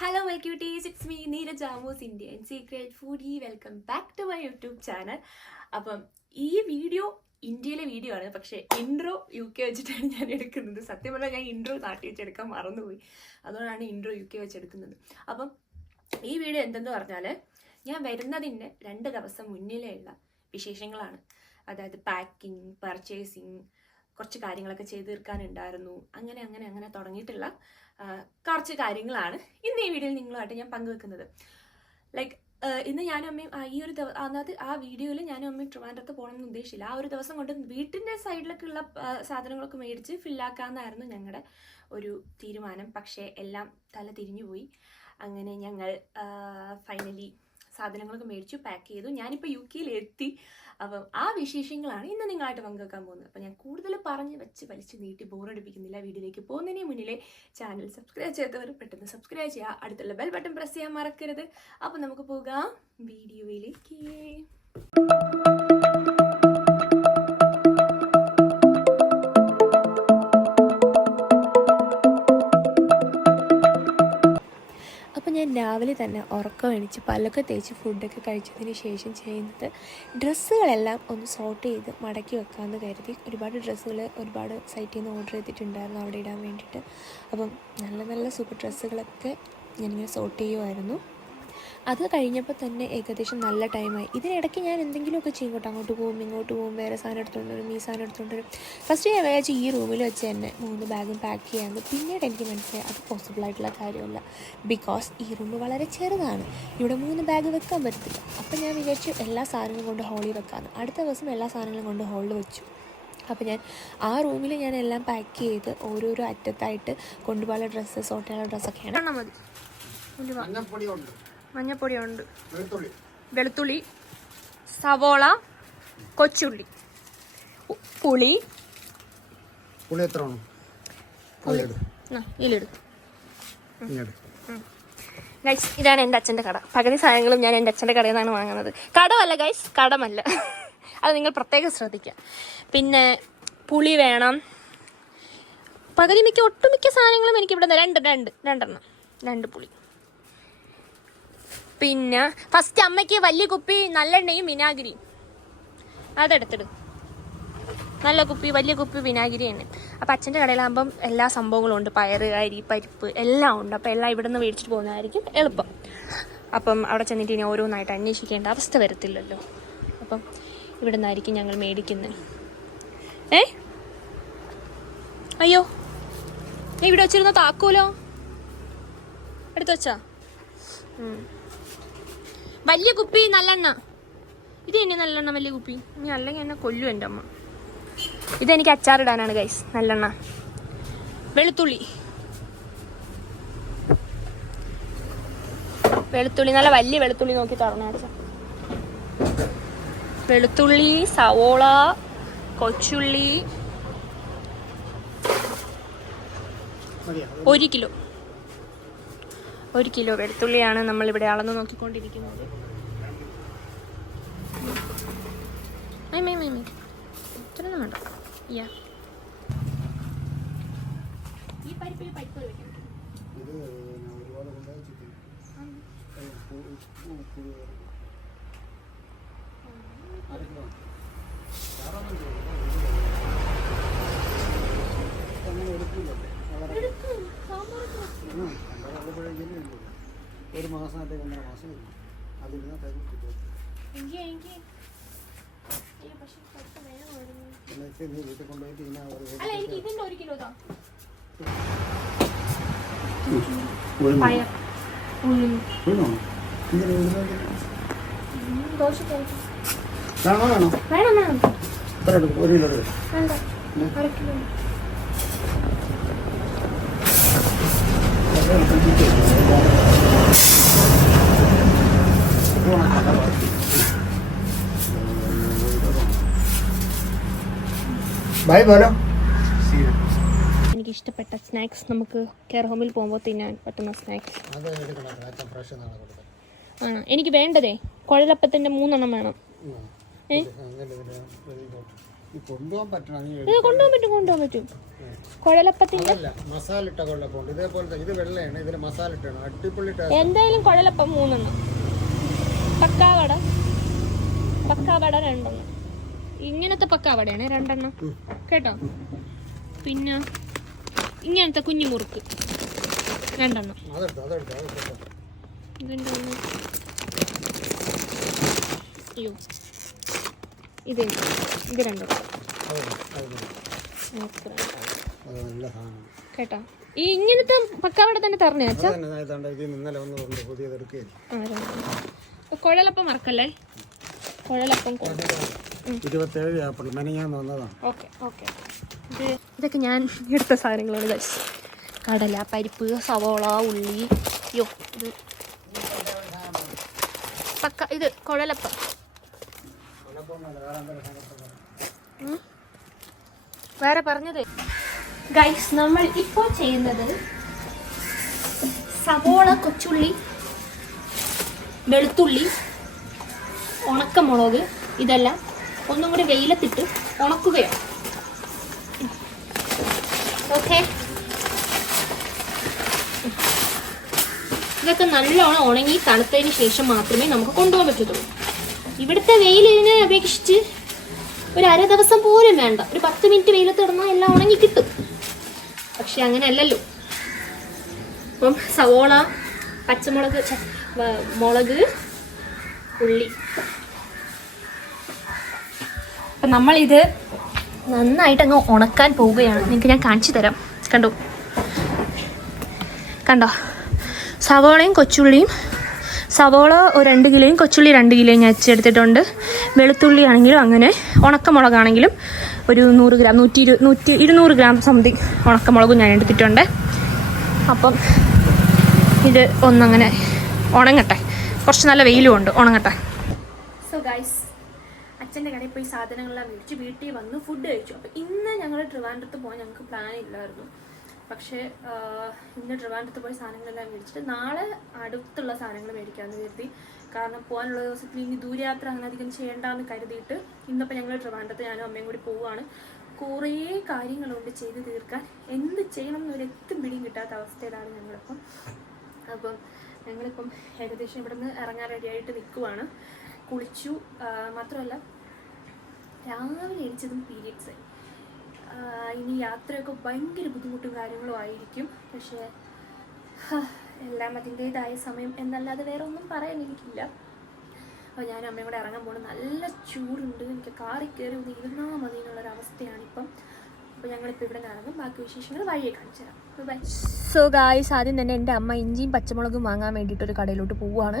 Hello my cuties it's me Neeraj Amos Indian secret foodie welcome back to my YouTube channel അപ്പം ഈ video ഇന്ത്യയിലെ video ആണ്. പക്ഷേ intro U K വെച്ചിട്ടാണ് ഞാൻ എടുക്കുന്നത്. സത്യം പറഞ്ഞാൽ ഞാൻ ഇൻട്രോ നാട്ടിൽ വെച്ചെടുക്കാൻ മറന്നുപോയി. അതുകൊണ്ടാണ് ഇൻട്രോ യു കെ വെച്ചെടുക്കുന്നത്. അപ്പം ഈ വീഡിയോ എന്തെന്ന് പറഞ്ഞാൽ ഞാൻ വരുന്നതിന്റെ രണ്ട് ദിവസം മുന്നിലുള്ള വിശേഷങ്ങളാണ്. അതായത് പാക്കിംഗ് പർച്ചേസിങ് കുറച്ച് കാര്യങ്ങളൊക്കെ ചെയ്തു തീർക്കാനുണ്ടായിരുന്നു. അങ്ങനെ അങ്ങനെ അങ്ങനെ തുടങ്ങിയിട്ടുള്ള കുറച്ച് കാര്യങ്ങളാണ് ഇന്ന് ഈ വീഡിയോയിൽ നിങ്ങളുമായിട്ട് ഞാൻ പങ്കുവെക്കുന്നത്. ലൈക്ക് ഇന്ന് ഞാനും അമ്മയും ഈ ഒരു ദിവസം അതായത് ആ വീഡിയോയിൽ ഞാനും അമ്മയും ട്രിവാൻഡ്രത്ത് പോകണമെന്ന് ഉദ്ദേശിച്ചില്ല. ആ ഒരു ദിവസം കൊണ്ട് വീട്ടിന്റെ സൈഡിലൊക്കെ ഉള്ള സാധനങ്ങളൊക്കെ മേടിച്ച് ഫില്ലാക്കാമെന്നായിരുന്നു ഞങ്ങളുടെ ഒരു തീരുമാനം. പക്ഷേ എല്ലാം തല തിരിഞ്ഞുപോയി. അങ്ങനെ ഞങ്ങൾ ഫൈനലി സാധനങ്ങളൊക്കെ മേടിച്ചു പാക്ക് ചെയ്തു. ഞാനിപ്പോൾ യു കെയിൽ എത്തി അപ്പം ആ വിശേഷങ്ങളാണ് ഇന്ന് നിങ്ങളായിട്ട് പങ്കുവെക്കാൻ പോകുന്നത്. അപ്പം ഞാൻ കൂടുതൽ പറഞ്ഞ് വെച്ച് വലിച്ച് നീട്ടി ബോറടിപ്പിക്കുന്നില്ല. വീഡിയോയിലേക്ക് പോകുന്നതിന് മുന്നിലെ ചാനൽ സബ്സ്ക്രൈബ് ചെയ്തവർ പെട്ടെന്ന് സബ്സ്ക്രൈബ് ചെയ്യുക. അടുത്തുള്ള ബെൽ ബട്ടൺ പ്രസ് ചെയ്യാൻ മറക്കരുത്. അപ്പം നമുക്ക് പോകാം വീഡിയോയിലേക്ക്. രാവിലെ തന്നെ ഉറക്കം എണിച്ച് പല്ലൊക്കെ തേച്ച് ഫുഡൊക്കെ കഴിച്ചതിന് ശേഷം ചെയ്യുന്നത് ഡ്രസ്സുകളെല്ലാം ഒന്ന് സോർട്ട് ചെയ്ത് മടക്കി വെക്കാമെന്ന് കരുതി. ഒരുപാട് ഡ്രസ്സുകൾ ഒരുപാട് സൈറ്റിൽ നിന്ന് ഓർഡർ ചെയ്തിട്ടുണ്ടായിരുന്നു അവിടെ ഇടാൻ വേണ്ടിയിട്ട്. അപ്പം നല്ല നല്ല സൂപ്പർ ഡ്രസ്സുകളൊക്കെ ഞാനിങ്ങനെ സോർട്ട് ചെയ്യുമായിരുന്നു അത് കഴിഞ്ഞപ്പോൾ തന്നെ ഏകദേശം നല്ല ടൈമായി ഇതിനിടയ്ക്ക് ഞാൻ എന്തെങ്കിലുമൊക്കെ ചെയ്യും കേട്ടോ. അങ്ങോട്ട് പോകും ഇങ്ങോട്ട് പോകും വേറെ സാധനം എടുത്തുകൊണ്ട് വരും ഈ സാധനം എടുത്തുകൊണ്ട് വരും. ഫസ്റ്റ് ഞാൻ വിചാരിച്ചു ഈ റൂമിൽ വെച്ച് തന്നെ മൂന്ന് ബാഗും പാക്ക് ചെയ്യാമെന്ന് പിന്നീട് എനിക്ക് മനസ്സിലായി അത് പോസിബിൾ ആയിട്ടുള്ള കാര്യമല്ല. ബിക്കോസ് ഈ റൂം വളരെ ചെറുതാണ്. ഇവിടെ മൂന്ന് ബാഗ് വെക്കാൻ പറ്റത്തില്ല. അപ്പം ഞാൻ വിചാരിച്ചു എല്ലാ സാധനങ്ങളും കൊണ്ട് ഹോളിൽ വെക്കാമെന്ന് അടുത്ത ദിവസം എല്ലാ സാധനങ്ങളും കൊണ്ട് ഹോളിൽ വെച്ചു. അപ്പോൾ ഞാൻ ആ റൂമിൽ ഞാൻ എല്ലാം പാക്ക് ചെയ്ത് ഓരോരോ അറ്റത്തായിട്ട് കൊണ്ടുപോകാനുള്ള ഡ്രസ്സ് സോട്ടുള്ള ഡ്രസ്സൊക്കെയാണ് മതി. മഞ്ഞപ്പൊടിയുണ്ട്. വെളുത്തുള്ളി. സവോള കൊച്ചുള്ളി പുളി. പുളി എത്ര ഗൈസ് ഇതാണ് എന്റെ അച്ഛന്റെ കട. പകുതി സാധനങ്ങളും ഞാൻ എന്റെ അച്ഛന്റെ കടയിൽ നിന്നാണ് വാങ്ങുന്നത്. കടമല്ല ഗൈസ് കടമല്ല. അത് നിങ്ങൾ പ്രത്യേകം ശ്രദ്ധിക്കുക. പിന്നെ പുളി വേണം. പകുതി മിക്ക ഒട്ടുമിക്ക സാധനങ്ങളും എനിക്ക് ഇവിടെ രണ്ട് രണ്ട് രണ്ടെണ്ണം. രണ്ട് പുളി. പിന്നെ ഫസ്റ്റ് അമ്മയ്ക്ക് വലിയ കുപ്പി നല്ലെണ്ണയും വിനാഗിരിയും അതെടുത്തിടും. നല്ല കുപ്പി വലിയ കുപ്പി വിനാഗിരി തന്നെ. അപ്പം അച്ഛന്റെ കടയിലാകുമ്പം എല്ലാ സംഭവങ്ങളും ഉണ്ട്. പയറ് അരി പരിപ്പ് എല്ലാം ഉണ്ട്. അപ്പം എല്ലാം ഇവിടെ നിന്ന് മേടിച്ചിട്ട് പോകുന്നതായിരിക്കും എളുപ്പം. അപ്പം അവിടെ ചെന്നിട്ട് ഇനി ഓരോന്നായിട്ട് അന്വേഷിക്കേണ്ട അവസ്ഥ വരത്തില്ലല്ലോ. അപ്പം ഇവിടെ നിന്നായിരിക്കും ഞങ്ങൾ മേടിക്കുന്നത് ഏ? അയ്യോ. നീ ഇവിടെ വെച്ചിരുന്ന താക്കോലോ? എടുത്തു വച്ചാ. വലിയ കുപ്പി നല്ലെണ്ണ. ഇത് തന്നെ നല്ലെണ്ണ വലിയ കുപ്പി? ഇനി അല്ലെങ്കിൽ എന്നെ കൊല്ലും എന്റെ അമ്മ. ഇതെനിക്ക് അച്ചാറിടാനാണ് ഗൈസ് നല്ലെണ്ണ. വെളുത്തുള്ളി. വെളുത്തുള്ളി നല്ല വലിയ വെളുത്തുള്ളി നോക്കി തരണം അച്ഛാ വെളുത്തുള്ളി സവോള കൊച്ചുള്ളി. ഒരു കിലോ. ഒരു കിലോ വെളുത്തുള്ളിയാണ് നമ്മൾ ഇവിടെ അളന്ന് നോക്കിക്കൊണ്ടിരിക്കുന്നത്. മൈ മൈ മൈ മൈ ഇത്രയൊന്നും വേണ്ട. യാ ഈ പരിപ്പിൽ പരിപ്പ്. ഒരു മാസമായിട്ട് ഒന്നര മാസം അതിൽ നിന്ന് തരും എനിക്ക് എനിക്ക് വേണോ? വേണോ വേണോ? വേണം എത്ര എടുക്കും ഒരു കിലോ എടുക്കും. അര കിലോ. ബൈ ബോലോ എനിക്ക് ഇഷ്ടപ്പെട്ട സ്നാക്സ് നമുക്ക് കെയർ ഹോമിൽ പോകുമ്പോൾ തിന്നാൻ പറ്റുന്ന സ്നാക്സ്. ആണോ എടുക്കണം ഫ്രഷ് ആണ് എനിക്ക് വേണ്ടതേ. കുഴലപ്പത്തിന്റെ മൂന്നെണ്ണം വേണം. കൊണ്ടുപോകാൻ പറ്റും കൊണ്ടുപോകാൻ പറ്റും. കുഴലപ്പത്തിന്റെ മസാല ഇട്ട ഇതേപോലത്തെ ഇത് വെള്ളയാണ്. ഇതിന് മസാല ഇട്ടാണ് അടിപൊളി എന്തായാലും കുഴലപ്പം മൂന്നെണ്ണം. പക്കാവട. പക്കാവട രണ്ടെണ്ണം. ഇങ്ങനത്തെ പക്ക അവിടെയാണ് രണ്ടെണ്ണം. കേട്ടോ? പിന്നെ ഇങ്ങനത്തെ കുഞ്ഞു മുറുക്ക്. രണ്ടെണ്ണം. ഇതിന്റെ അയ്യോ. ഇത് ഇത് രണ്ടെണ്ണം. കേട്ടോ? ഈ ഇങ്ങനത്തെ പക്കാവട തന്നെ തരണേ അച്ഛാ? എടുക്കുകയും കുഴലപ്പം മറക്കല്ലേ കുഴലപ്പം. ഇരുപത്തേഴ് ആപ്പിൾ മെനഞ്ഞാന്ന് വന്നതാണ് ഓക്കെ ഓക്കെ ഇത് ഇതൊക്കെ ഞാൻ എടുത്ത സാധനങ്ങളാണ് ഗൈസ് കടല പരിപ്പ് സവോള ഉള്ളി യോ ഇത് പക്ക ഇത് കുഴലപ്പ. വേറെ പറഞ്ഞത്? ഗൈസ് നമ്മൾ ഇപ്പോൾ ചെയ്യുന്നത് സവോള കൊച്ചുള്ളി വെളുത്തുള്ളി ഉണക്കമുളക് ഇതെല്ലാം ഒന്നും കൂടി വെയിലത്തിട്ട് ഉണക്കുകയാണ്. ഓക്കെ ഇതൊക്കെ നല്ലോണം ഉണങ്ങി തണുത്തതിന് ശേഷം മാത്രമേ നമുക്ക് കൊണ്ടുപോകാൻ പറ്റത്തുള്ളൂ. ഇവിടുത്തെ വെയിലിനെ അപേക്ഷിച്ച് ഒരു അര ദിവസം പോലും വേണ്ട. ഒരു പത്ത് മിനിറ്റ് വെയിലത്ത് കിടന്നാൽ എല്ലാം ഉണങ്ങി കിട്ടും. പക്ഷെ അങ്ങനെ അല്ലല്ലോ അപ്പം സവോള പച്ചമുളക് മുളക് ഉള്ളി. അപ്പം നമ്മളിത് നന്നായിട്ട് അങ്ങ് ഉണക്കാൻ പോവുകയാണ്. നിങ്ങൾക്ക് ഞാൻ കാണിച്ചു തരാം. കണ്ടു? കണ്ടോ? സവോളയും കൊച്ചുള്ളിയും സവോള ഒരു രണ്ട് കിലോയും കൊച്ചുള്ളി രണ്ട് കിലോയും ഞാൻ അച്ചെടുത്തിട്ടുണ്ട് വെളുത്തുള്ളി ആണെങ്കിലും അങ്ങനെ ഉണക്കമുളകാണെങ്കിലും ഒരു നൂറ് ഗ്രാം നൂറ്റി ഇരു നൂറ്റി ഇരുന്നൂറ് ഗ്രാം സംതിങ് ഉണക്കമുളകും ഞാൻ എടുത്തിട്ടുണ്ട്. അപ്പം ഇത് ഒന്നങ്ങനെ ഉണങ്ങട്ടെ. കുറച്ച് നല്ല വെയിലും ഉണ്ട്. ഉണങ്ങട്ടെ. അച്ഛന്റെ കടയിൽ പോയി സാധനങ്ങളെല്ലാം മേടിച്ച് വീട്ടിൽ വന്ന് ഫുഡ് കഴിച്ചു. അപ്പോൾ ഇന്ന് ഞങ്ങൾ ട്രിവാൻഡ്രത്ത് പോകാൻ ഞങ്ങൾക്ക് പ്ലാൻ ഇല്ലായിരുന്നു. പക്ഷേ ഇന്ന് ട്രിവാൻഡ്രത്ത് പോയി സാധനങ്ങളെല്ലാം മേടിച്ചിട്ട് നാളെ അടുത്തുള്ള സാധനങ്ങൾ മേടിക്കാമെന്ന് കരുതി. കാരണം പോകാനുള്ള ദിവസത്തിൽ ഇനി ദൂരയാത്ര അങ്ങനെ അധികം ചെയ്യേണ്ടെന്ന് കരുതിയിട്ട് ഇന്നിപ്പോൾ ഞങ്ങൾ ട്രിവാൻഡ്രത്ത് ഞാനും അമ്മയും കൂടി പോവുകയാണ്. കുറേ കാര്യങ്ങളുണ്ട് ചെയ്ത് തീർക്കാൻ. എന്ത് ചെയ്യണം എന്നൊരു എത്തും പിടിയും കിട്ടാത്ത അവസ്ഥയിലാണ് ഞങ്ങളിപ്പം. അപ്പം ഞങ്ങളിപ്പം ഏകദേശം ഇവിടെ നിന്ന് ഇറങ്ങാൻ റെഡിയായിട്ട് നിൽക്കുവാണ്. കുളിച്ചു മാത്രമല്ല രാവിലെ എണിച്ചതും പീരിയഡ്സ് ഇനി യാത്രയൊക്കെ ഭയങ്കര ബുദ്ധിമുട്ടും കാര്യങ്ങളും ആയിരിക്കും. പക്ഷേ എല്ലാം അതിന്റേതായ സമയം എന്നല്ലാതെ വേറെ ഒന്നും പറയാൻ എനിക്കില്ല. അപ്പോൾ ഞാൻ അമ്മയും കൂടെ ഇറങ്ങാൻ പോകണം നല്ല ചൂടുണ്ട്. എനിക്ക് കാറിൽ കയറി ഒന്ന് ഇരുന്നാൽ മതി എന്നുള്ളൊരവസ്ഥയാണിപ്പം അപ്പോൾ ഞങ്ങളിപ്പോൾ ഇവിടെ നിന്ന് ബാക്കി വിശേഷങ്ങൾ വഴിയെ കാണിച്ചു തരാം. സോ ഗായ്സ് ആദ്യം തന്നെ എന്റെ അമ്മ ഇഞ്ചിയും പച്ചമുളകും വാങ്ങാൻ വേണ്ടിയിട്ട് ഒരു കടയിലോട്ട് പോവുകയാണ്.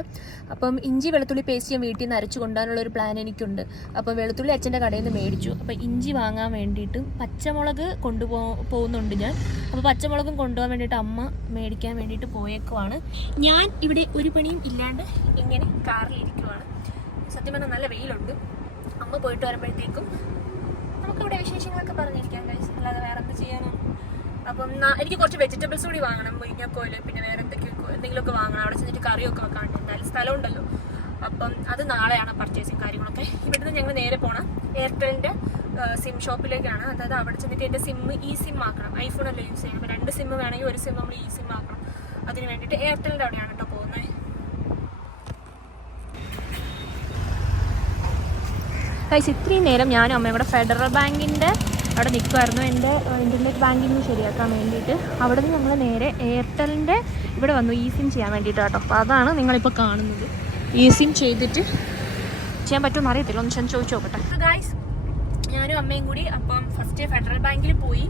അപ്പം ഇഞ്ചി വെളുത്തുള്ളി പേസ്റ്റ് ഞാൻ വീട്ടിൽ നിന്ന് അരച്ചു കൊണ്ടുപോകാനുള്ള ഒരു പ്ലാൻ എനിക്കുണ്ട്. അപ്പം വെളുത്തുള്ളി അച്ഛന്റെ കടയിൽ നിന്ന് മേടിച്ചു. അപ്പം ഇഞ്ചി വാങ്ങാൻ വേണ്ടിയിട്ട് പച്ചമുളക് കൊണ്ടുപോ പോകുന്നുണ്ട് ഞാൻ. അപ്പോൾ പച്ചമുളകും കൊണ്ടുപോകാൻ വേണ്ടിയിട്ട് അമ്മ മേടിക്കാൻ വേണ്ടിയിട്ട് പോയേക്കുവാണ്. ഞാൻ ഇവിടെ ഒരു പണിയും ഇല്ലാണ്ട് ഇങ്ങനെ കാറിലിരിക്കുവാണ് സത്യം പറഞ്ഞാൽ നല്ല വെയിലുണ്ട്. അമ്മ പോയിട്ട് വരുമ്പോഴത്തേക്കും നമുക്കിവിടെ വിശേഷങ്ങളൊക്കെ പറഞ്ഞിരിക്കാം ഗൈസ് അല്ലാതെ വേറെ എന്ത് ചെയ്യാനാണ്? അപ്പം എനിക്ക് കുറച്ച് വെജിറ്റബിൾസ് കൂടി വാങ്ങണം. മുരിങ്ങക്കോൽ പിന്നെ വേറെ എന്തൊക്കെയോ എന്തെങ്കിലുമൊക്കെ വാങ്ങണം. അവിടെ ചെന്നിട്ട് കറിയൊക്കെ വെക്കാണ്ട് എന്തായാലും സ്ഥലം ഉണ്ടല്ലോ അപ്പം അത് നാളെയാണ് പർച്ചേസിങ് കാര്യങ്ങളൊക്കെ. ഇവിടുന്ന് ഞങ്ങൾ നേരെ പോകണം എയർടെലിന്റെ സിം ഷോപ്പിലേക്കാണ് അതായത് അവിടെ ചെന്നിട്ട് എന്റെ സിം ഈ സിം ആക്കണം. ഐഫോൺ അല്ലേ യൂസ് ചെയ്യണം അപ്പോൾ രണ്ട് സിം വേണമെങ്കിൽ ഒരു സിം നമ്മൾ ഈ സിം ആക്കണം. അതിന് വേണ്ടിയിട്ട് എയർടെലിന്റെ അവിടെയാണ് കേട്ടോ പോകുന്നത് കഴിച്ച് ഇത്രയും നേരം ഞാനും അമ്മയും ഫെഡറൽ ബാങ്കിന്റെ അവിടെ നിൽക്കുമായിരുന്നു എന്റെ ഇന്റർനെറ്റ് ബാങ്കിങ് ശരിയാക്കാൻ വേണ്ടിയിട്ട്. അവിടെ നിന്ന് നമ്മൾ നേരെ എയർടെലിന്റെ ഇവിടെ വന്നു. ഈസിം സിം ചെയ്യാൻ വേണ്ടിയിട്ട് കേട്ടോ അപ്പോൾ അതാണ് നിങ്ങളിപ്പോൾ കാണുന്നത്. ഈസിം സിം ചെയ്തിട്ട്? ചെയ്യാൻ പറ്റുമെന്ന് അറിയത്തില്ല. ഒന്ന് ഞാൻ ചോദിച്ചു നോക്കട്ടെ. ഗായ്സ് ഞാനും അമ്മയും കൂടി അപ്പം ഫസ്റ്റ് ഫെഡറൽ ബാങ്കിൽ പോയി.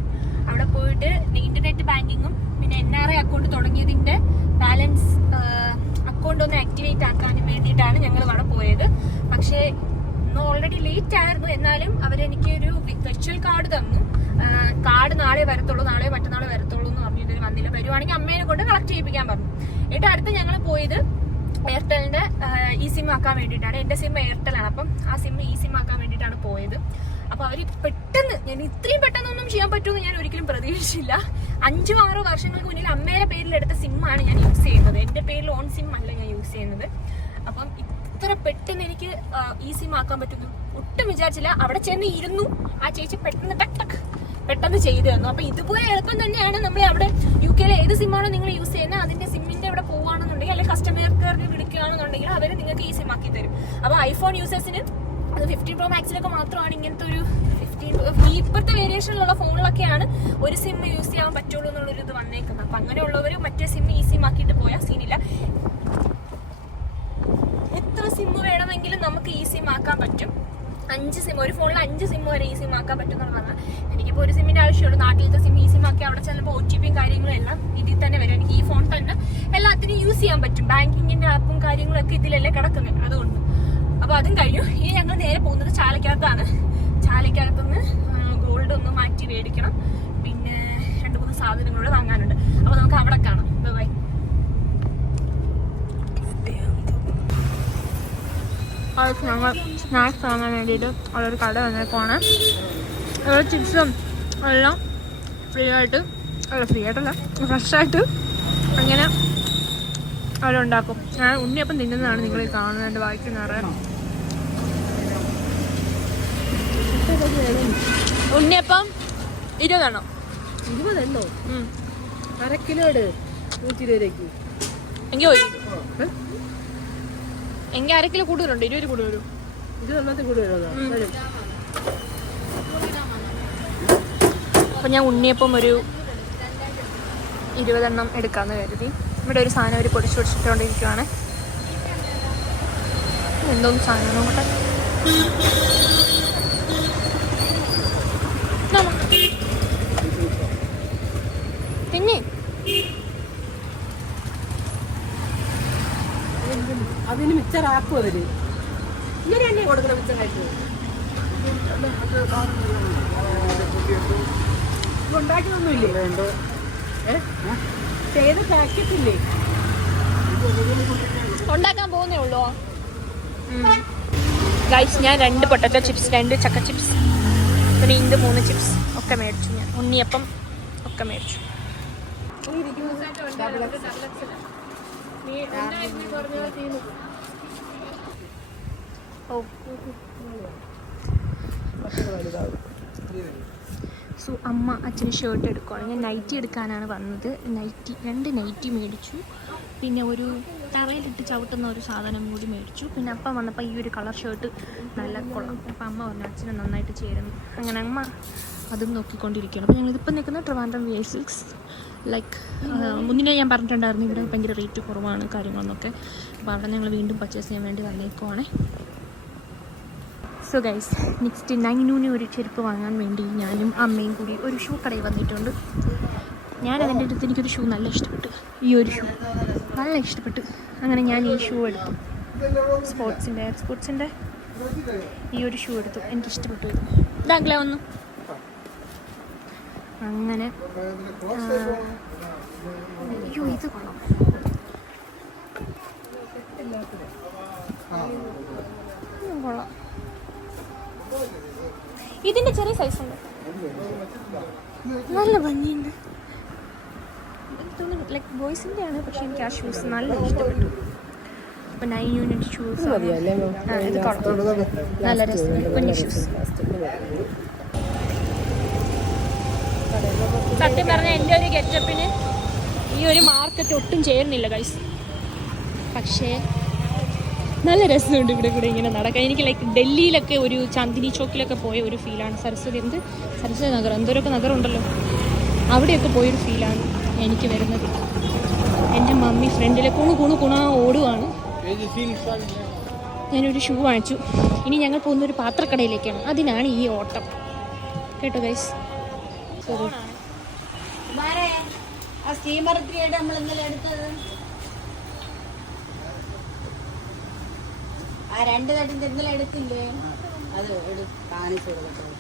അവിടെ പോയിട്ട് ഇന്റർനെറ്റ് ബാങ്കിങ്ങും പിന്നെ എൻ ആർ ഐ അക്കൗണ്ട് തുടങ്ങിയതിന്റെ ബാലൻസ് അക്കൗണ്ട് ഒന്ന് ആക്ടിവേറ്റ് ആക്കാനും വേണ്ടിയിട്ടാണ് ഞങ്ങൾ അവിടെ പോയത്. പക്ഷേ ഓൾറെഡി ലേറ്റ് ആയിരുന്നു. എന്നാലും അവരെനിക്ക് ഒരു വെർച്വൽ കാർഡ് തന്നു. കാർഡ് നാളെ വരത്തുള്ളൂ നാളെ മറ്റന്നാളെ വരത്തുള്ളൂ എന്ന് പറഞ്ഞിട്ട് വന്നില്ല. വരുവാണെങ്കിൽ അമ്മേനെ കൊണ്ട് കളക്ട് ചെയ്യിപ്പിക്കാൻ പറഞ്ഞു. എന്നിട്ട് അടുത്ത് ഞങ്ങൾ പോയത് എയർടെലിന്റെ ഈ സിം ആക്കാൻ വേണ്ടിയിട്ടാണ്. എന്റെ സിം എയർടെൽ ആണ്. അപ്പം ആ സിം ഈ സിം ആക്കാൻ വേണ്ടിയിട്ടാണ് പോയത്. അപ്പൊ അവർ പെട്ടെന്ന് ഞാൻ ഇത്രയും പെട്ടെന്നൊന്നും ചെയ്യാൻ പറ്റുമെന്ന് ഞാൻ ഒരിക്കലും പ്രതീക്ഷിച്ചില്ല. അഞ്ചോ ആറോ വർഷങ്ങൾക്ക് മുന്നിൽ അമ്മയുടെ പേരിൽ എടുത്ത സിമ്മാണ് ഞാൻ യൂസ് ചെയ്യുന്നത്. എന്റെ പേരിൽ ഓൺ സിം അല്ല ഞാൻ യൂസ് ചെയ്യുന്നത്. അപ്പം ഇത്ര പെട്ടെന്ന് എനിക്ക് ഈസി ആക്കാൻ പറ്റുന്നു. ഒട്ടും വിചാരിച്ചില്ല. അവിടെ ചെന്ന് ഇരുന്നു. ആ ചേച്ചി പെട്ടെന്ന് പെട്ടക്ക് ടക്ക് പെട്ടെന്ന് ചെയ്തു തന്നു. അപ്പൊ ഇതുപോലെ എളുപ്പം തന്നെയാണ് നമ്മൾ അവിടെ യു കെയിലെ ഏത് സിമ്മാണോ നിങ്ങൾ യൂസ് ചെയ്യുന്നത് അതിന്റെ സിമ്മിന്റെ അവിടെ പോവുകയാണെന്നുണ്ടെങ്കിൽ അല്ലെങ്കിൽ കസ്റ്റമർ കെയറിന് വിളിക്കുകയാണെന്നുണ്ടെങ്കിൽ അവർ നിങ്ങൾക്ക് ഈ സിം തരും. അപ്പൊ ഐഫോൺ യൂസേഴ്സിന് അത് ഫിഫ്റ്റീൻ പ്രോ മാക്സിലൊക്കെ മാത്രമാണ് ഇങ്ങനത്തെ ഒരു ഫിഫ്റ്റീൻ ഇപ്പോഴത്തെ വേരിയേഷനിലുള്ള ഫോണിലൊക്കെയാണ് ഒരു സിം യൂസ് ചെയ്യാൻ പറ്റുള്ളൂ എന്നുള്ളൊരു ഇത് വന്നേക്കുന്നത്. അപ്പൊ അങ്ങനെയുള്ളവർ മറ്റേ സിം ഈ സിം പോയാൽ സീനില്ല എത്ര സിം വേണമെങ്കിലും നമുക്ക് ഈ സിം ആക്കാൻ പറ്റും. അഞ്ച് സിം ഒരു ഫോണിൽ അഞ്ച് സിം വരെ ഈ സിം ആക്കാൻ പറ്റും എന്നുള്ളതാണ്. എനിക്കിപ്പോൾ ഒരു സിമ്മിന്റെ ആവശ്യമുള്ളൂ. നാട്ടിലത്തെ സിം ഈ സിം ആക്കി അവിടെ ചെല്ലുമ്പോൾ ഒ ടി പിയും കാര്യങ്ങളും എല്ലാം ഇതിൽ തന്നെ വരും. എനിക്ക് ഈ ഫോൺ തന്നെ എല്ലാത്തിനും യൂസ് ചെയ്യാൻ പറ്റും. ബാങ്കിങ്ങിന്റെ ആപ്പും കാര്യങ്ങളൊക്കെ ഇതിലല്ലേ കിടക്കുന്നത്. അതുകൊണ്ട്. അപ്പോൾ അതും കഴിഞ്ഞു. ഇനി ഞങ്ങൾ നേരെ പോകുന്നത് ചാലക്കകത്താണ്. ചാലക്കകത്തുനിന്ന് ഗോൾഡ് ഒന്ന് മാറ്റി മേടിക്കണം. പിന്നെ രണ്ട് മൂന്ന് സാധനങ്ങളോട് വാങ്ങാനുണ്ട് അപ്പൊ നമുക്ക് അവിടെ കാണാം ബൈ അത് ഞങ്ങൾ സ്നാക്സ് വാങ്ങാൻ വേണ്ടിയിട്ട് അതൊരു കട വന്നേക്കുവാണ് അവിടെ ചിപ്സും എല്ലാം ഫ്രീ ആയിട്ട് അല്ല ഫ്രീ ആയിട്ടല്ല ഫ്രഷായിട്ട് അങ്ങനെ അവരുണ്ടാക്കും ഞാൻ ഉണ്ണിയപ്പം തിന്നുന്നതാണ് നിങ്ങൾ ഈ കാണുന്നത് എന്റെ വായിക്ക് നിറയെ. ഉണ്ണിയപ്പം ഇരുപതാണോ ഇരുപതെണ്ണോ. അര കിലോയുടെ നൂറ്റി ഇരുപതിലേക്ക് എങ്കിൽ ഒരു എങ്കിൽ അര കിലോ കൂടുതലുണ്ട് ഇരുപത് കൂടുതൽ വരും. അപ്പം ഞാൻ ഉണ്ണിയപ്പം ഒരു ഇരുപതെണ്ണം എടുക്കാമെന്ന് കരുതി. ഇവിടെ ഒരു സാധനം ഒരു പൊടിച്ചു പൊടിച്ചിട്ടുകൊണ്ടിരിക്കുവാണ്. എന്തോന്ന് സാധനം നോക്കട്ടെ ഇതാ. പിന്നെ അതിന് മിച്ചറാക്കും അവർ ഇങ്ങനെ തന്നെ കൊടുക്കണം മിച്ചറായിട്ട് ഉണ്ടാക്കിയൊന്നുമില്ലേ ഏ? ചെയ്ത പാക്കറ്റ് ഇല്ലേ ഉണ്ടാക്കാൻ പോകുന്നേ ഉള്ളോ? ഗൈസ് ഞാൻ രണ്ട് പൊട്ടറ്റോ ചിപ്സ് രണ്ട് ചക്ക ചിപ്സ് പിന്നെ ഇന്ത് മൂന്ന് ചിപ്സ് ഒക്കെ മേടിച്ചു ഞാൻ. ഉണ്ണിയപ്പം ഒക്കെ മേടിച്ചു. ഓ സോ അമ്മ അച്ഛന് ഷർട്ട് എടുക്കുവാണ്. ഞാൻ നൈറ്റി എടുക്കാനാണ് വന്നത്. നൈറ്റി രണ്ട് നൈറ്റി മേടിച്ചു. പിന്നെ ഒരു തറയിലിട്ട് ചവിട്ടുന്ന ഒരു സാധനം കൂടി മേടിച്ചു. പിന്നെ അപ്പ വന്നപ്പോൾ ഈ ഒരു കളർ ഷർട്ട് നല്ല കൊള്ളാം. അപ്പം അമ്മ പറഞ്ഞു അച്ഛന് നന്നായിട്ട് ചേരുന്നു അങ്ങനെ അമ്മ അതും നോക്കിക്കൊണ്ടിരിക്കുകയാണ്. അപ്പോൾ ഞങ്ങളിതിപ്പോൾ നിൽക്കുന്ന ട്രിവാൻഡ്രം വി സിക്സ് ലൈക്ക് മുന്നിനെ ഞാൻ പറഞ്ഞിട്ടുണ്ടായിരുന്നു ഇവിടെ ഭയങ്കര റേറ്റ് കുറവാണ് കാര്യങ്ങളെന്നൊക്കെ. അപ്പോൾ അവിടെ ഞങ്ങൾ വീണ്ടും പർച്ചേസ് ചെയ്യാൻ വേണ്ടി വന്നേക്കുവാണേ. സോ ഗൈസ് നെക്സ്റ്റ് നൈനൂന് ഒരു ചെരുപ്പ് വാങ്ങാൻ വേണ്ടി ഞാനും അമ്മയും കൂടി ഒരു ഷൂ കടയിൽ വന്നിട്ടുണ്ട്. ഞാൻ അതിന്റെ അടുത്ത് എനിക്കൊരു ഷൂ നല്ല ഇഷ്ടപ്പെട്ടു. ഈ ഒരു ഷൂ നല്ല ഇഷ്ടപ്പെട്ടു. അങ്ങനെ ഞാൻ ഈ ഷൂ എടുത്തു. സ്പോർട്സിന്റെ സ്പോർട്സിന്റെ ഈ ഒരു ഷൂ എടുത്തു. എനിക്ക് ഇഷ്ടപ്പെട്ടു. ഇതാക്കില്ല വന്നു. അങ്ങനെ അയ്യോ ഇത് കൊള്ളാം. കൊള്ളാം. ഇതിന്റെ ചെറിയ സൈസ് ഉണ്ട്. നല്ല ഭംഗിയുണ്ട്. ബോയ്സിന്റെ ആണ് എനിക്ക് ആ ഷൂസ് നല്ല ഇഷ്ടപ്പെട്ടു. യൂണിറ്റ് ഷൂസ് ഇത് നല്ല ഷൂസ് സത്യം പറഞ്ഞാൽ എന്റെ ഒരു ഗെറ്റപ്പിന് ഈ ഒരു മാർക്കറ്റ് ഒട്ടും ചേരുന്നില്ല ഗൈസ് പക്ഷേ നല്ല രസമുണ്ട് ഇവിടെ കൂടെ ഇങ്ങനെ നടക്കാൻ. എനിക്ക് ലൈക്ക് ഡൽഹിയിലൊക്കെ ഒരു ചാന്ദിനി ചോക്കിലൊക്കെ പോയ ഒരു ഫീലാണ് സരസ്വതി എന്ത്? സരസ്വതി നഗരം എന്തോരൊക്കെ നഗരം ഉണ്ടല്ലോ അവിടെയൊക്കെ പോയൊരു ഫീലാണ് എനിക്ക് വരുന്നത്. എന്റെ മമ്മി ഫ്രണ്ടിലെ കുണു കുണു കുണ ഓടുവാണ്. ഞാനൊരു ഷൂ വാങ്ങിച്ചു. ഇനി ഞങ്ങൾ പോകുന്ന ഒരു പാത്രക്കടയിലേക്കാണ്. അതിനാണ് ഈ ഓട്ടം. കേട്ടോ ഗൈസ് ആ സ്റ്റീമർ ത്രീയുടെ നമ്മൾ ഇന്നലെ എടുത്തത്? ആ രണ്ട് തട്ടിന്റെ ഇന്നലെ എടുത്തില്ലേ അത് എടു കാണിച്ചു കൊടുക്കട്ടെ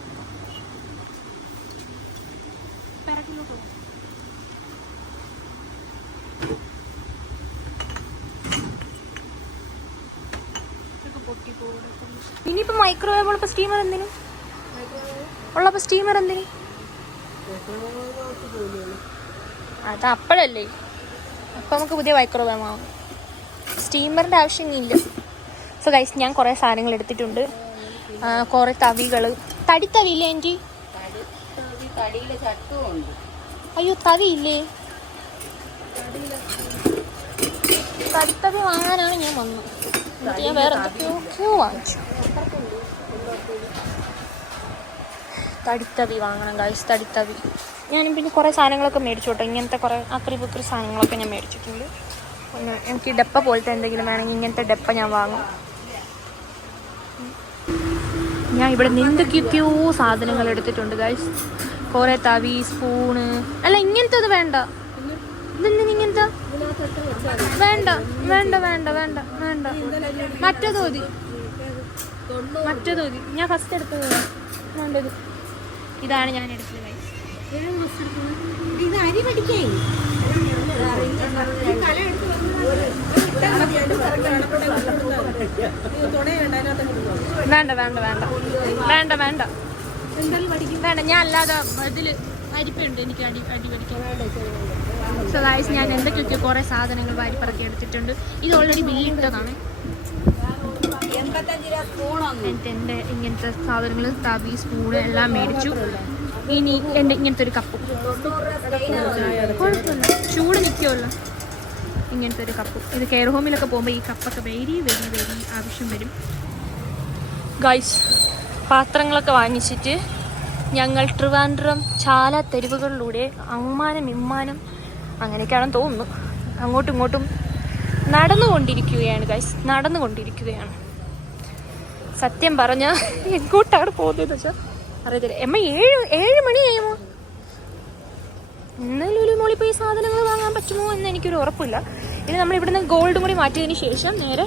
ഇനിയിപ്പോ മൈക്രോവേവ് ഉള്ളപ്പോ സ്റ്റീമർ എന്തിനു? ഉള്ളപ്പോ സ്റ്റീമർ എന്തിനു? അത് അപ്പോഴല്ലേ. അപ്പൊ നമുക്ക് പുതിയ മൈക്രോവേവ് ആവും സ്റ്റീമറിന്റെ ആവശ്യമൊന്നുമില്ല സോ ഗൈസ് ഞാൻ കുറേ സാധനങ്ങൾ എടുത്തിട്ടുണ്ട്. കുറേ തവികൾ തടിത്തവിയില്ലേ ആന്റി? അയ്യോ തവിയില്ലേ? തടിത്തവി വാങ്ങാനാണ് ഞാൻ വന്നത്. ഞാൻ വേറെ എന്തൊക്കെയോ വാങ്ങിച്ചു. തടിത്തവി വാങ്ങണം ഗൈസ് തടിത്തവി. ഞാനും പിന്നെ കുറേ സാധനങ്ങളൊക്കെ മേടിച്ചു കേട്ടോ ഇങ്ങനത്തെ കുറേ അക്രി ബുക്രി സാധനങ്ങളൊക്കെ ഞാൻ മേടിച്ചിട്ടുണ്ട്. എനിക്ക് ഡപ്പ പോലത്തെ എന്തെങ്കിലും വേണമെങ്കിൽ ഇങ്ങനത്തെ ഡപ്പ ഞാൻ വാങ്ങും. ഞാൻ ഇവിടെ നിന്തൊക്കെയൊക്കെയോ സാധനങ്ങൾ എടുത്തിട്ടുണ്ട് ഗൈസ് കുറേ തവി സ്പൂണ്. അല്ല ഇങ്ങനത്തെ വേണ്ട. ഇതെന്തിന് ഇങ്ങനത്തെ? വേണ്ട വേണ്ട വേണ്ട വേണ്ട വേണ്ട. മറ്റേത് മതി. മറ്റേത് മതി. ഞാൻ ഫസ്റ്റ് എടുത്തത് വേണ്ടത് ഇതാണ് ഞാൻ എടുത്തത് ഗൈസ് ഇത് അരി പഠിക്കേ വേണ്ട വേണ്ട വേണ്ട. വേണ്ട വേണ്ട. വേണ്ട ഞാൻ അല്ലാതെ ഇതിൽ അരിപ്പുണ്ട് എനിക്ക് അടി അടി പഠിക്കാൻ സോ ഗൈസ് ഞാൻ എന്തൊക്കെയൊക്കെ കുറേ സാധനങ്ങൾ വാരിപ്പറക്കി എടുത്തിട്ടുണ്ട്. ഇത് ഓൾറെഡി വീട്ടതാണ് എന്നിട്ട് എന്റെ ഇങ്ങനത്തെ സാധനങ്ങൾ തവി സ്പൂണ് എല്ലാം മേടിച്ചു. ഇനി എന്റെ ഇങ്ങനത്തെ ഒരു കപ്പ്. കുഴപ്പമില്ല. ചൂട് നിൽക്കുമല്ലോ ഇങ്ങനത്തെ ഒരു കപ്പും. ഇത് കെയർ ഹോമിലൊക്കെ പോകുമ്പോൾ ഈ കപ്പൊക്കെ വെരി വെരി വെരി ആവശ്യം വരും. ഗൈസ് പാത്രങ്ങളൊക്കെ വാങ്ങിച്ചിട്ട് ഞങ്ങൾ ട്രിവാൻഡ്രം ചാല തെരുവുകളിലൂടെ അമ്മാനം ഇമ്മാനം അങ്ങനെയൊക്കെയാണെന്ന് തോന്നുന്നു. അങ്ങോട്ടും ഇങ്ങോട്ടും നടന്നുകൊണ്ടിരിക്കുകയാണ് ഗൈസ് നടന്നുകൊണ്ടിരിക്കുകയാണ്. സത്യം പറഞ്ഞ എങ്ങോട്ടാണ് പോകുന്നത് വെച്ചാൽ അറിയത്തില്ല. എമ്മ ഏഴ് ഏഴ് മണി ഇന്നലെ ഒരു മോളിൽ പോയി സാധനങ്ങൾ വാങ്ങാൻ പറ്റുമോ എന്ന് എനിക്കൊരു ഉറപ്പില്ല. ഇനി നമ്മൾ ഇവിടുന്ന് ഗോൾഡും കൂടി മാറ്റിയതിന് ശേഷം നേരെ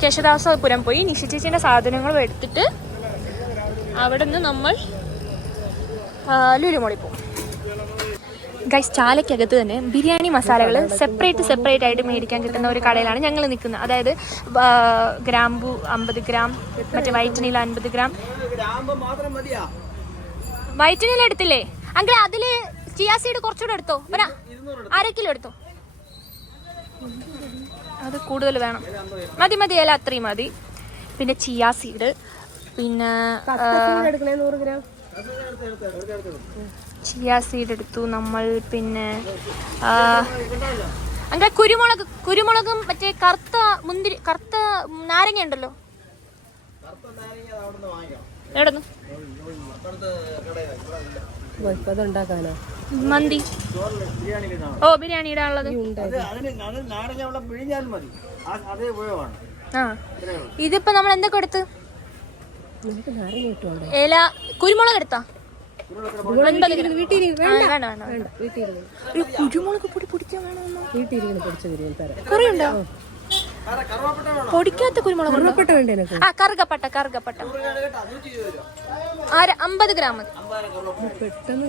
കേശദാസപുരം പോയി. നിഷ ചേച്ചീന്റെ സാധനങ്ങളും എടുത്തിട്ട് അവിടെ നിന്ന് നമ്മൾ ലുലുമോളി പോകും. ഗൈസ് ചാലയ്ക്കകത്ത് തന്നെ ബിരിയാണി മസാലകൾ സെപ്പറേറ്റ് സെപ്പറേറ്റ് ആയിട്ട് മേടിക്കാൻ കിട്ടുന്ന ഒരു കടയിലാണ് ഞങ്ങൾ നിൽക്കുന്നത്. അതായത് ഗ്രാമ്പു അമ്പത് ഗ്രാം മറ്റേ വൈറ്റനില അൻപത് ഗ്രാം. വൈറ്റനില എടുത്തില്ലേ? അങ്കിൾ അതിൽ ചിയാ സീഡ് കുറച്ചുകൂടെ എടുത്തോ? അര കിലോ എടുത്തോ? അത് കൂടുതൽ വേണം. മതി മതി അല്ല അത്രയും മതി. പിന്നെ ചിയാ സീഡ് പിന്നെ ചിയാ സീഡ് എടുത്തു നമ്മൾ പിന്നെ അങ്ങനെ കുരുമുളക് കുരുമുളകും മറ്റേ കറുത്ത മുന്തിരി കറുത്ത നാരങ്ങ ഉണ്ടല്ലോ. എവിടെ ഉണ്ടാക്കാനോ മന്തി. ഓ ബിരിയാണി ഇടാനുള്ളത് ആ- ഇതിപ്പോ നമ്മൾ എന്തൊക്കെ എടുത്ത്? ഇല കുരുമുളക് എടുത്താ? കുരുമുളക് പൊടി പൊടിക്കാൻ വേണമെന്നോ വീട്ടിൽ പൊടിച്ച തരാം. കുറേ ഉണ്ടോ? പൊടിക്കാത്ത കുരുമുളക് വേണ്ടേ ആ കറുകപ്പട്ട കറുകപ്പട്ട. ആര? അമ്പത് ഗ്രാം മതി. പെട്ടെന്ന്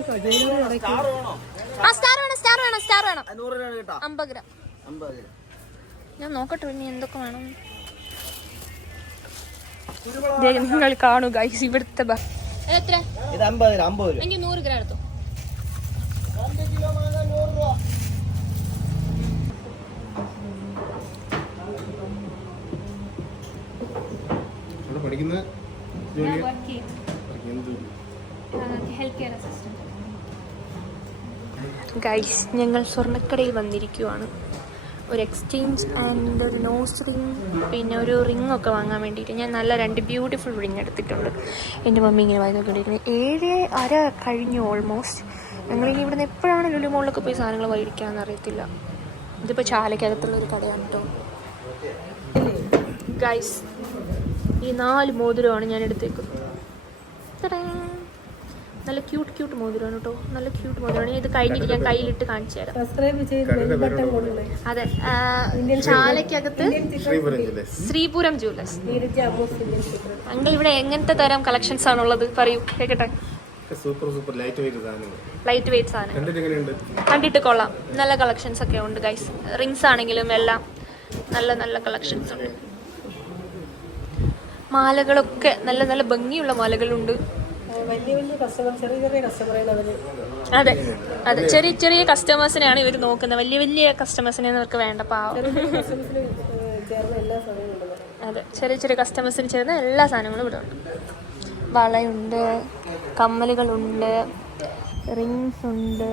ആ സ്റ്റാർ വേണം സ്റ്റാർ വേണം സ്റ്റാർ വേണം. അമ്പത് ഗ്രാം. ഞാൻ നോക്കട്ടെ ഇനി എന്തൊക്കെ വേണം. നിങ്ങൾ കാണുക ഗൈസ് ഇവിടുത്തെ ബ- എത്ര എനിക്ക് നൂറ് ഗ്രാം എടുത്തോ. പഠിക്കുന്ന ജോലി? ഗൈസ് ഞങ്ങൾ സ്വർണക്കടയിൽ വന്നിരിക്കുവാണ്. ഒരു എക്സ്ചേഞ്ച് ആൻഡ് ഒരു നോസ് റിങ് പിന്നെ ഒരു റിംഗ് ഒക്കെ വാങ്ങാൻ വേണ്ടിയിട്ട് ഞാൻ നല്ല രണ്ട് ബ്യൂട്ടിഫുൾ റിംഗ് എടുത്തിട്ടുണ്ട്. എന്റെ മമ്മി ഇങ്ങനെ വായി നോക്കിക്കൊണ്ടിരിക്കുന്നത് ഏഴ് അര കഴിഞ്ഞു ഓൾമോസ്റ്റ് ഇനി ഇവിടുന്ന് എപ്പോഴാണ് ലുലു മോളിലൊക്കെ പോയി സാധനങ്ങൾ മേടിക്കാമെന്ന് അറിയത്തില്ല. ഇതിപ്പോൾ ചാലക്കകത്തുള്ള ഒരു കടയാണ് കേട്ടോ ഗൈസ് ഈ നാല് മോതിരമാണ് ഞാൻ എടുത്തേക്കുന്നത്. നല്ല ക്യൂട്ട് ക്യൂട്ട് മോതിരമാണ് കേട്ടോ. നല്ല ക്യൂട്ട് മോതിരമാണ്. ഇത് കഴിഞ്ഞിട്ട് ഞാൻ കയ്യിലിട്ട് കാണിച്ചു തരാം. അതെ. ആ, ചാലയ്ക്കകത്ത് ശ്രീപുരം ജ്വല്ലേഴ്സ്. അങ്കൾ ഇവിടെ എങ്ങനത്തെ തരം കളക്ഷൻസ് ആണുള്ളത്? പറയൂ കേക്കട്ടെ. സൂപ്പർ സൂപ്പർ ലൈറ്റ് വെയിറ്റ് സാധനങ്ങൾ. ലൈറ്റ് വെയിറ്റ് സാധനം കണ്ടിട്ട് കൊള്ളാം. നല്ല കളക്ഷൻസ് ഒക്കെ ഉണ്ട് ഗൈസ് റിങ്സ് ആണെങ്കിലും എല്ലാം നല്ല നല്ല കളക്ഷൻസ് ഉണ്ട്. മാലകളൊക്കെ നല്ല നല്ല ഭംഗിയുള്ള മാലകളുണ്ട്. വലിയ വലിയ കസ്റ്റമർ ചെറിയ ചെറിയ അതെ അതെ. ചെറിയ ചെറിയ കസ്റ്റമേഴ്സിനെയാണ് ഇവർ നോക്കുന്നത്. വലിയ വലിയ കസ്റ്റമേഴ്സിനെ അവർക്ക് വേണ്ട പാവം. അതെ ചെറിയ ചെറിയ കസ്റ്റമേഴ്സിന് ചേർന്ന എല്ലാ സാധനങ്ങളും ഇവിടെ ഉണ്ട്. വളയുണ്ട് കമ്മലുകളുണ്ട് റിങ്സ് ഉണ്ട്.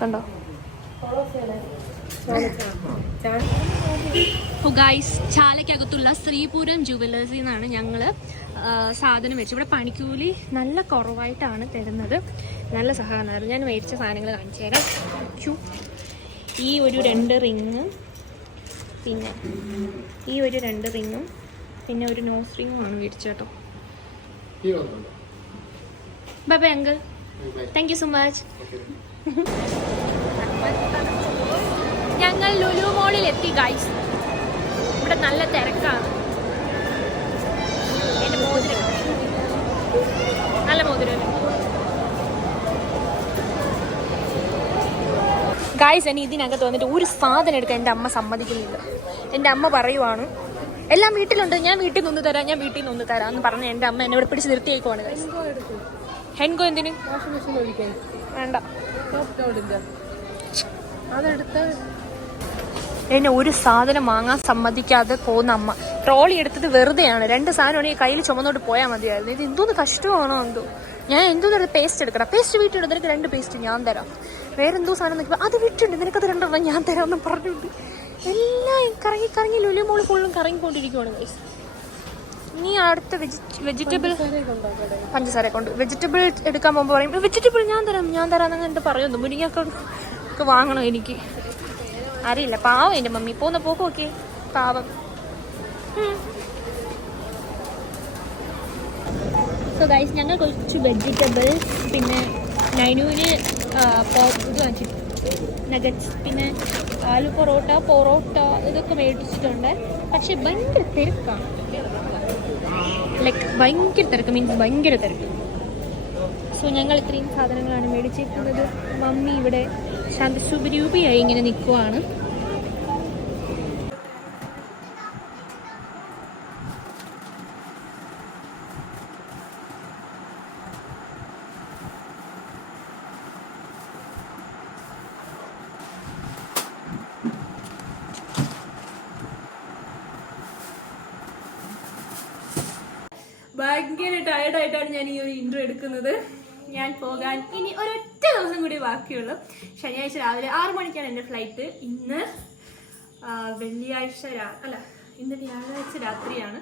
കണ്ടോ? ഗൈസ് ചാലയ്ക്കകത്തുള്ള ശ്രീപുരം ജുവലേഴ്സിൽ നിന്നാണ് ഞങ്ങൾ സാധനം വെച്ച് ഇവിടെ പണിക്കൂലി നല്ല കുറവായിട്ടാണ് തരുന്നത്. നല്ല സഹായമായിരുന്നു ഞാൻ മേടിച്ച സാധനങ്ങൾ കാണിച്ചു തരാം. ഈ ഒരു രണ്ട് റിങ്ങും പിന്നെ ഈ ഒരു രണ്ട് റിങ്ങും പിന്നെ ഒരു നോസ് റിങ്ങുമാണ് മേടിച്ചു കേട്ടോ. ബാബ bye uncle thank you so much ഞങ്ങൾ ലുലു മോളിൽ എത്തി ഗൈസ് ഇവിടെ നല്ല തിരക്കാണ്. എന്റെ മോതിരം. നല്ല മോതിരം ഗായ്സ് എന്നെ ഇതിനകത്ത് വന്നിട്ട് ഒരു സാധനം എടുക്കാൻ എന്റെ അമ്മ സമ്മതിക്കുന്നില്ല. എന്റെ അമ്മ പറയുവാണ് എല്ലാം വീട്ടിലുണ്ട് ഞാൻ വീട്ടിൽ നിന്ന് തരാം ഞാൻ വീട്ടിൽ നിന്ന് തരാം എന്ന് പറഞ്ഞ് എന്റെ അമ്മ എന്നെ ഇവിടെ പിടിച്ച് നിർത്തിയേക്കുവാണ് ഗൈസ് ഹെൻകോ എന്തിന്? വേണ്ട. സോഫ്റ്റ് ലോഡിന്റെ അതെടുത്ത് എന്നെ ഒരു സാധനം വാങ്ങാൻ സമ്മതിക്കാതെ പോകുന്ന അമ്മ. ട്രോളി എടുത്തത് വെറുതെയാണ്. രണ്ട് സാധനം ഈ കയ്യിൽ ചുമന്നോട്ട് പോയാൽ മതിയായിരുന്നു. ഇത് എന്തോന്ന് കഷ്ടമാണോ എന്തോ? ഞാൻ എന്തോന്ന് പേസ്റ്റ് എടുക്കണം. പേസ്റ്റ് വീട്ടിലുണ്ട് നിനക്ക് രണ്ട് പേസ്റ്റ് ഞാൻ തരാം. വേറെ എന്തോ സാധനം നോക്കിയപ്പോൾ അത് വിട്ടുണ്ട് നിനക്കത് രണ്ടെണ്ണം ഞാൻ തരാമെന്ന് പറഞ്ഞിട്ടുണ്ട് എല്ലാം കറങ്ങി കറങ്ങി ലുലു മോൾ ഫുള്ളും കറങ്ങിക്കൊണ്ടിരിക്കുവാണ് ഗൈസ് ഇനി അടുത്ത വെജി വെജിറ്റബിൾ പഞ്ചസാര കൊണ്ട് വെജിറ്റബിൾ എടുക്കാൻ പോകുമ്പോൾ പറയും വെജിറ്റബിൾ ഞാൻ തരാം ഞാൻ തരാം എന്നങ്ങനെ പറയുന്നു മുരിങ്ങൊക്കെ വാങ്ങണം എനിക്ക്. അറിയില്ല പാവം എന്റെ മമ്മി. പോന്ന് പോക്ക് ഓക്കെ പാവം. സോ ഗൈസ് ഞങ്ങൾ കുറച്ച് വെജിറ്റബിൾസ് പിന്നെ നൈനുവിന് ഇത് നഗറ്റ്സ് പിന്നെ ആലു പൊറോട്ട പൊറോട്ട ഇതൊക്കെ മേടിച്ചിട്ടുണ്ട്. പക്ഷെ ഭയങ്കര തിരക്കാണ്. ലൈക്ക് ഭയങ്കര തിരക്ക് മീൻസ് ഭയങ്കര തിരക്ക്. സോ ഞങ്ങൾ ഇത്രയും സാധനങ്ങളാണ് മേടിച്ചിരിക്കുന്നത്. മമ്മി ഇവിടെ ശാന്തശുഭരൂപിയായി ഇങ്ങനെ നിൽക്കുവാണ് ഭയങ്കര ടയർഡായിട്ടാണ് ഞാൻ ഈ ഒരു ഇൻട്രോ എടുക്കുന്നത്. ഞാൻ പോകാൻ ഇനി ഒരൊറ്റ ദിവസം കൂടി ബാക്കിയുള്ളൂ. ശനിയാഴ്ച രാവിലെ ആറു മണിക്കാണ് എന്റെ ഫ്ലൈറ്റ് ഇന്ന് വെള്ളിയാഴ്ച രാ അല്ല ഇന്ന് വ്യാഴാഴ്ച രാത്രിയാണ്.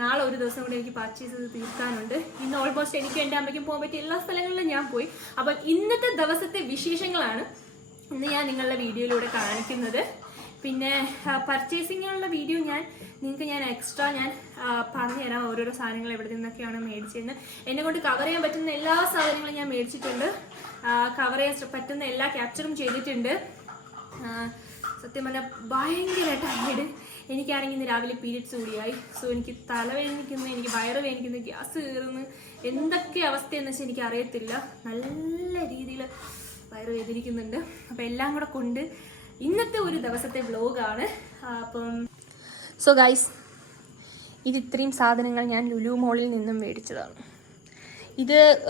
നാളെ ഒരു ദിവസം കൂടി എനിക്ക് പർച്ചേസ് ചെയ്ത് തീർക്കാനുണ്ട്. ഇന്ന് ഓൾമോസ്റ്റ് എനിക്ക് എന്റെ അമ്മയ്ക്കും പോകാൻ പറ്റിയ എല്ലാ സ്ഥലങ്ങളിലും ഞാൻ പോയി. അപ്പം ഇന്നത്തെ ദിവസത്തെ വിശേഷങ്ങളാണ് ഇന്ന് ഞാൻ നിങ്ങളുടെ വീഡിയോയിലൂടെ കാണിക്കുന്നത്. പിന്നെ പർച്ചേസിങ്ങിനുള്ള വീഡിയോ ഞാൻ നിങ്ങൾക്ക് ഞാൻ എക്സ്ട്രാ ഞാൻ പറഞ്ഞു തരാം ഓരോരോ സാധനങ്ങൾ എവിടെ നിന്നൊക്കെയാണ് മേടിച്ചിരുന്നത്. എന്നെ കൊണ്ട് കവർ ചെയ്യാൻ പറ്റുന്ന എല്ലാ സാധനങ്ങളും ഞാൻ മേടിച്ചിട്ടുണ്ട്. കവർ ചെയ്യാൻ പറ്റുന്ന എല്ലാ ക്യാപ്ചറും ചെയ്തിട്ടുണ്ട്. സത്യം പറഞ്ഞാൽ ഭയങ്കര ടയർഡ് എനിക്കാണെങ്കിൽ ഇന്ന് രാവിലെ പീരീഡ്സ് കൂടിയായി സോ എനിക്ക് തലവേദനിക്കുന്നു എനിക്ക് വയറ് വേദനിക്കുന്നു ഗ്യാസ് കയറുന്നു എന്തൊക്കെ അവസ്ഥയെന്ന് വെച്ചാൽ എനിക്ക് അറിയത്തില്ല. നല്ല രീതിയിൽ വയറ് വേദനിക്കുന്നുണ്ട്. അപ്പം എല്ലാം കൂടെ കൊണ്ട് ഇന്നത്തെ ഒരു ദിവസത്തെ വ്ലോഗാണ് അപ്പം സോ ഗൈസ് ഇത് ഇത്രയും സാധനങ്ങൾ ഞാൻ ലുലു മോളിൽ നിന്നും മേടിച്ചതാണ്. ഇത്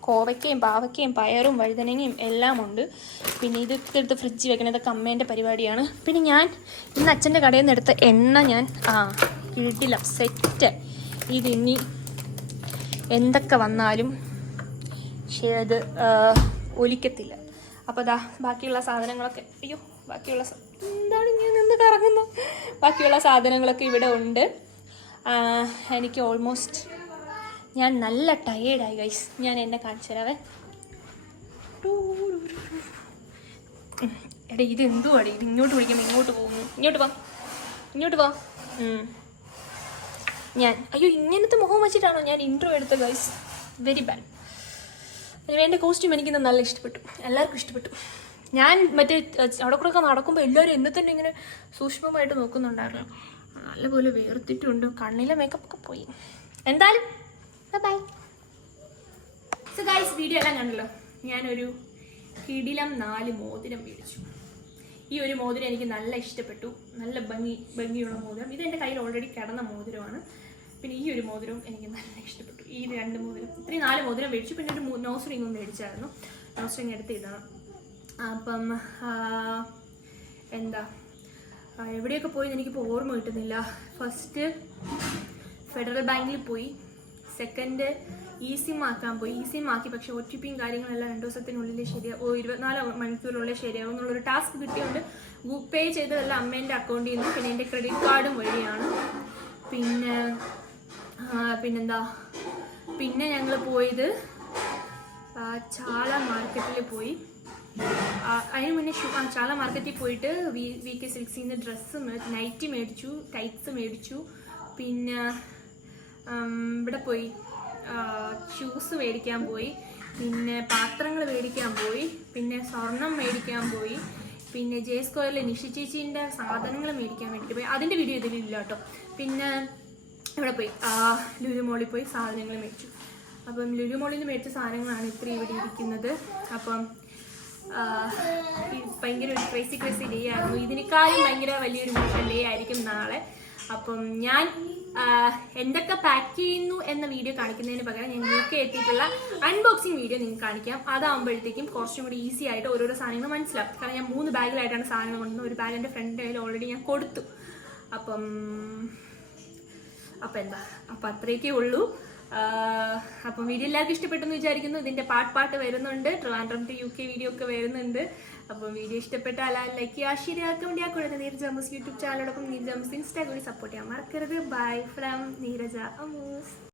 കോവയ്ക്കയും പാവയ്ക്കയും പയറും വഴുതനങ്ങയും എല്ലാം ഉണ്ട്. പിന്നെ ഇത് എടുത്ത് ഫ്രിഡ്ജിൽ വെക്കണതൊക്കെ അമ്മേന്റെ പരിപാടിയാണ്. പിന്നെ ഞാൻ ഇന്ന് അച്ഛന്റെ കടയിൽ നിന്ന് എടുത്ത എണ്ണ ഞാൻ ആ കിട്ടില്ല സെറ്റ് ഇത് ഇനി എന്തൊക്കെ വന്നാലും പക്ഷേ അത് ഒലിക്കത്തില്ല. അപ്പോൾ ദാ ബാക്കിയുള്ള സാധനങ്ങളൊക്കെ. അയ്യോ ബാക്കിയുള്ള സ- എന്താണ് ഞാൻ നിന്ന് കറങ്ങുന്നു? ബാക്കിയുള്ള സാധനങ്ങളൊക്കെ ഇവിടെ ഉണ്ട്. എനിക്ക് ഓൾമോസ്റ്റ് ഞാൻ നല്ല ടയേർഡായി ഗൈസ് ഞാൻ എന്നെ കാണിച്ചു തരാവേ. എടാ ഇത് എന്തുവാടി ഇത് ഇങ്ങോട്ട് വിളിക്കുമ്പോൾ ഇങ്ങോട്ട് പോകുന്നു. ഇങ്ങോട്ട് പോ ഇങ്ങോട്ട് പോ ഞാൻ. അയ്യോ ഇങ്ങനത്തെ മുഖം വെച്ചിട്ടാണോ ഞാൻ ഇൻട്രോ എടുത്ത ഗൈസ് വെരി ബാഡ് എന്റെ കോസ്റ്റ്യൂം എനിക്കിന്ന് നല്ല ഇഷ്ടപ്പെട്ടു. എല്ലാവർക്കും ഇഷ്ടപ്പെട്ടു. ഞാൻ മറ്റേ അവിടെ കൂടെ നടക്കുമ്പോൾ എല്ലാവരും എന്നെ തന്നെ ഇങ്ങനെ സൂക്ഷ്മമായിട്ട് നോക്കുന്നുണ്ടായിരുന്നു. നല്ലപോലെ വേർത്തിട്ടുണ്ട്. കണ്ണിലെ മേക്കപ്പ് ഒക്കെ പോയി. എന്തായാലും ബൈ സോ ഗൈസ് വീഡിയോ എല്ലാം കണ്ടല്ലോ? ഞാനൊരു കിടിലം നാല് മോതിരം മേടിച്ചു. ഈ ഒരു മോതിരം എനിക്ക് നല്ല ഇഷ്ടപ്പെട്ടു. നല്ല ഭംഗി ഭംഗിയുള്ള മോതിരം. ഇത് എന്റെ കയ്യിൽ ഓൾറെഡി കിടന്ന മോതിരമാണ്. പിന്നെ ഈ ഒരു മോതിരവും എനിക്ക് നല്ല ഇഷ്ടപ്പെട്ടു. ഈ രണ്ട് മോതിരം ഇത്രയും നാല് മോതിരം മേടിച്ചു. പിന്നെ ഒരു നോസ് റിങ്ങും മേടിച്ചായിരുന്നു. നോസ് റിംഗ് എടുത്ത് ഇടണം. അപ്പം എന്താ? എവിടെയൊക്കെ പോയി എനിക്കിപ്പോൾ ഓർമ്മ കിട്ടുന്നില്ല. ഫസ്റ്റ് ഫെഡറൽ ബാങ്കിൽ പോയി. സെക്കൻഡ് ഇ സിം ആക്കാൻ പോയി. ഇ സിം ആക്കി പക്ഷെ ഒ ടി പിയും കാര്യങ്ങളെല്ലാം രണ്ടു ദിവസത്തിനുള്ളിൽ ശരിയാവും ഇരുപത്തിനാല് മണിക്കൂറിനുള്ളിൽ ശരിയാവും എന്നുള്ളൊരു ടാസ്ക് കിട്ടിയതുകൊണ്ട് ഗൂഗിൾ പേ ചെയ്തതെല്ലാം അമ്മേന്റെ അക്കൗണ്ടിൽ നിന്ന് പിന്നെ എന്റെ ക്രെഡിറ്റ് കാർഡും വഴിയാണ്. പിന്നെ പിന്നെന്താ? പിന്നെ ഞങ്ങൾ പോയത് ചാല മാർക്കറ്റിൽ പോയി. അതിന് മുന്നേ ഷൂ ചാല മാർക്കറ്റിൽ പോയിട്ട് വി വി കെ സിൽക്സിൽ നിന്ന് ഡ്രസ്സ് നൈറ്റി മേടിച്ചു ടൈറ്റ്സ് മേടിച്ചു. പിന്നെ ഇവിടെ പോയി. ഷൂസ് മേടിക്കാൻ പോയി. പിന്നെ പാത്രങ്ങൾ മേടിക്കാൻ പോയി. പിന്നെ സ്വർണം മേടിക്കാൻ പോയി. പിന്നെ ജെ സ്ക്വയറിലെ നിഷി ചേച്ചീന്റെ സാധനങ്ങൾ മേടിക്കാൻ വേണ്ടി പോയി. അതിന്റെ വീഡിയോ ഇതിലില്ല കേട്ടോ. പിന്നെ ഇവിടെ പോയി. ലുലു മോളിൽ പോയി സാധനങ്ങൾ മേടിച്ചു. അപ്പം ലുലു മോളിൽ നിന്ന് മേടിച്ച സാധനങ്ങളാണ് ഇത്ര ഇവിടെ ഇരിക്കുന്നത്. അപ്പം ഭയങ്കര ഒരു ക്രേസി ക്രേസി ഡേ ആയിരുന്നു. ഇതിനേക്കാളും ഭയങ്കര വലിയൊരു മോഷൻ ഡേ ആയിരിക്കും നാളെ. അപ്പം ഞാൻ എന്തൊക്കെ പാക്ക് ചെയ്യുന്നു എന്ന വീഡിയോ കാണിക്കുന്നതിന് പകരം ഞാൻ യു കെ എത്തിയിട്ടുള്ള അൺബോക്സിങ് വീഡിയോ നിങ്ങൾക്ക് കാണിക്കാം. അതാകുമ്പോഴത്തേക്കും കുറച്ചും കൂടി ഈസി ആയിട്ട് ഓരോരോ സാധനങ്ങൾ മനസ്സിലാവും. കാരണം ഞാൻ മൂന്ന് ബാഗിലായിട്ടാണ് സാധനങ്ങൾ കൊണ്ടുവന്നത്. ഒരു ബാഗ് എന്റെ ഫ്രണ്ടിന്റെ കയ്യിൽ ഓൾറെഡി ഞാൻ കൊടുത്തു. അപ്പം അപ്പം എന്താ? അപ്പം അത്രയൊക്കെ ഉള്ളൂ. അപ്പം വീഡിയോ എല്ലാവർക്കും ഇഷ്ടപ്പെട്ടെന്ന് വിചാരിക്കുന്നു. ഇതിന്റെ പാട്ട് പാട്ട് വരുന്നുണ്ട്. Trivandrum to U K video ഒക്കെ വരുന്നുണ്ട്. അപ്പം വീഡിയോ ഇഷ്ടപ്പെട്ടാൽ ലൈക്ക് ചെയ്യുക വേണ്ടി ആ കൂടെ നീരജ് അമ്മൂസ് യൂട്യൂബ് ചാനലോടൊപ്പം നീരജ് അമ്മൂസ് ഇൻസ്റ്റാഗ്രാമിൽ സപ്പോർട്ട് ചെയ്യാൻ മറക്കരുത്. Bye from Neeraja അമൂസ്